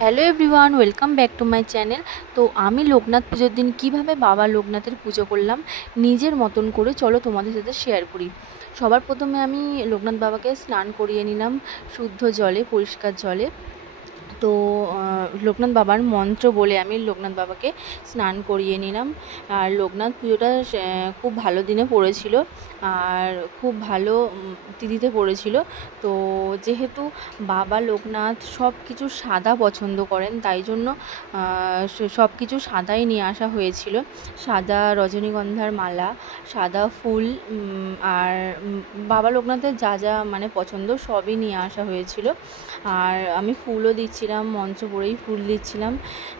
Hello everyone, welcome back to my channel. তো আমি লোকনাথ পুজোর দিন কিভাবে বাবা লোকনাথের পুজো করলাম নিজের মতন করে, চলো তোমাদের সাথে শেয়ার করি। সবার প্রথমে আমি লোকনাথ বাবাকে স্নান করিয়ে নিলাম শুদ্ধ জলে, পরিষ্কার জলে। তো লোকনাথ বাবার মন্ত্র বলে আমি লোকনাথ বাবাকে স্নান করিয়ে নিলাম। আর লোকনাথ পুজোটা খুব ভালো দিনে পড়েছিল আর খুব ভালো তিথিতে পড়েছিল। তো যেহেতু বাবা লোকনাথ সব কিছু সাদা পছন্দ করেন, তাই জন্য সব কিছু সাদাই নিয়ে আসা হয়েছিল। সাদা রজনীগন্ধার মালা, সাদা ফুল, আর বাবা লোকনাথের যা যা মানে পছন্দ সবই নিয়ে আসা হয়েছিল। আর আমি ফুলও দিচ্ছিলাম, মন্ত্র পড়েই ফুল দিচ্ছিলাম,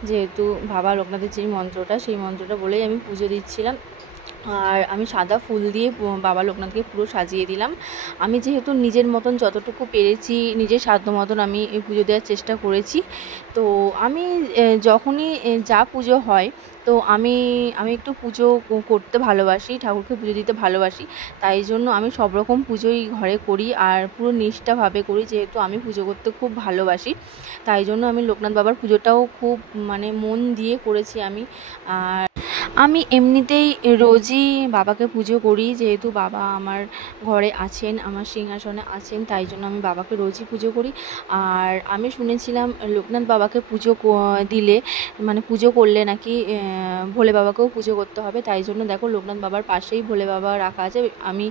যেহেতু বাবা লোকনাথের যে মন্ত্রটা, সেই মন্ত্রটা বলেই আমি পুজো দিচ্ছিলাম। আর আমি সাদা ফুল দিয়ে বাবা লোকনাথকে পুরো সাজিয়ে দিলাম। আমি যেহেতু নিজের মতন যতটুকু পেরেছি, নিজের সাধ্য মতন আমি এই পুজো দেওয়ার চেষ্টা করেছি। তো আমি যখনই যা পুজো হয়, তো আমি একটু পুজো করতে ভালোবাসি, ঠাকুরকে পুজো দিতে ভালোবাসি। তাই জন্য আমি সব রকম পুজোই ঘরে করি আর পুরো নিষ্ঠাভাবে করি, যেহেতু আমি পুজো করতে খুব ভালোবাসি। তাই জন্য আমি লোকনাথ বাবার পুজোটাও খুব মানে মন দিয়ে করেছি আমি। আর আমি এমনিতেই রোজই বাবাকে পুজো করি, যেহেতু বাবা আমার ঘরে আছেন, আমার সিংহাসনে আছেন, তাই জন্য আমি বাবাকে রোজই পুজো করি। আর আমি শুনেছিলাম লোকনাথ বাবাকে পুজো দিলে, মানে পুজো করলে নাকি ভোলে বাবাকেও পুজো করতে হবে। তাই জন্য দেখো লোকনাথ বাবার পাশেই ভোলে বাবা রাখা আছে। আমি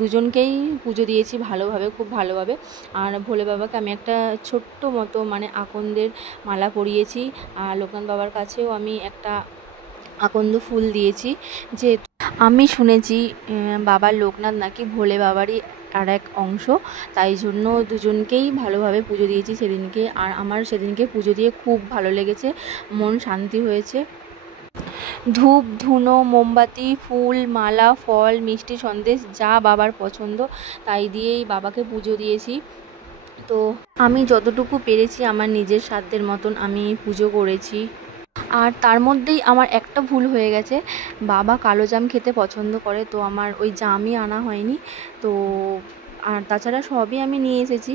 দুজনকেই পুজো দিয়েছি ভালোভাবে, খুব ভালোভাবে। আর ভোলে বাবাকে আমি একটা ছোট্ট মতো মানে আকন্দের মালা পরিয়েছি। আর লোকনাথ বাবার কাছেও আমি একটা আকন্দ ফুল দিয়েছি। যে আমি শুনেছি বাবা লোকনাথ নাকি ভোলে বাবারই আর এক অংশ, তাই জন্য দুজনকেই ভালোভাবে পুজো দিয়েছি সেদিনকে। আর আমার সেদিনকে পুজো দিয়ে খুব ভালো লেগেছে, মন শান্তি হয়েছে। ধূপ ধুনো, মোমবাতি, ফুল, মালা, ফল, মিষ্টি, সন্দেশ যা বাবার পছন্দ তাই দিয়েই বাবাকে পুজো দিয়েছি। তো আমি যতটুকু পেরেছি আমার নিজের সাধ্যের মতন আমি পুজো করেছি। আর তার মধ্যেই আমার একটা ভুল হয়ে গেছে, বাবা কালো জাম খেতে পছন্দ করে, তো আমার ওই জামই আনা হয়নি। তো আর তাছাড়া সবই আমি নিয়ে এসেছি,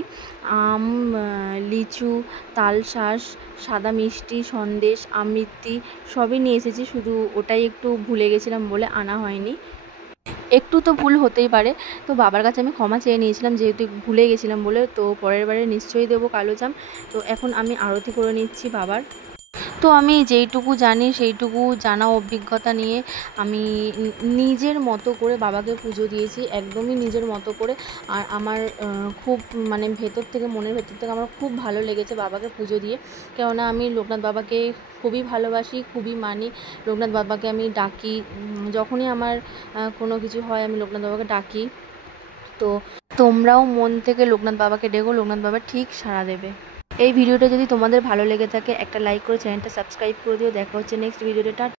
আম, লিচু, তালশাঁস, সাদা মিষ্টি, সন্দেশ, আমৃতি সবই নিয়ে এসেছি, শুধু ওটাই একটু ভুলে গেছিলাম বলে আনা হয়নি। একটু তো ভুল হতেই পারে, তো বাবার কাছে আমি ক্ষমা চেয়ে নিয়েছিলাম যেহেতু ভুলে গেছিলাম বলে। তো পরের বারে নিশ্চয়ই দেবো কালো জাম। তো এখন আমি আরতি করে নিচ্ছি বাবার। তো আমি যেইটুকু জানি সেইটুকু জানা অভিজ্ঞতা নিয়ে আমি নিজের মতো করে বাবাকে পুজো দিয়েছি, একদমই নিজের মতো করে। আর আমার খুব মানে ভেতর থেকে, মনের ভেতর থেকে আমার খুব ভালো লেগেছে বাবাকে পুজো দিয়ে। কেননা আমি লোকনাথ বাবাকে খুবই ভালোবাসি, খুবই মানি। লোকনাথ বাবাকে আমি ডাকি, যখনই আমার কোনো কিছু হয় আমি লোকনাথ বাবাকে ডাকি। তো তোমরাও মন থেকে লোকনাথ বাবাকে ডেকো, লোকনাথ বাবা ঠিক সাড়া দেবে। এই ভিডিওটা যদি তোমাদের ভালো লেগে থাকে একটা লাইক করে চ্যানেলটা সাবস্ক্রাইব করে দিও। দেখা হচ্ছে নেক্সট ভিডিওটা।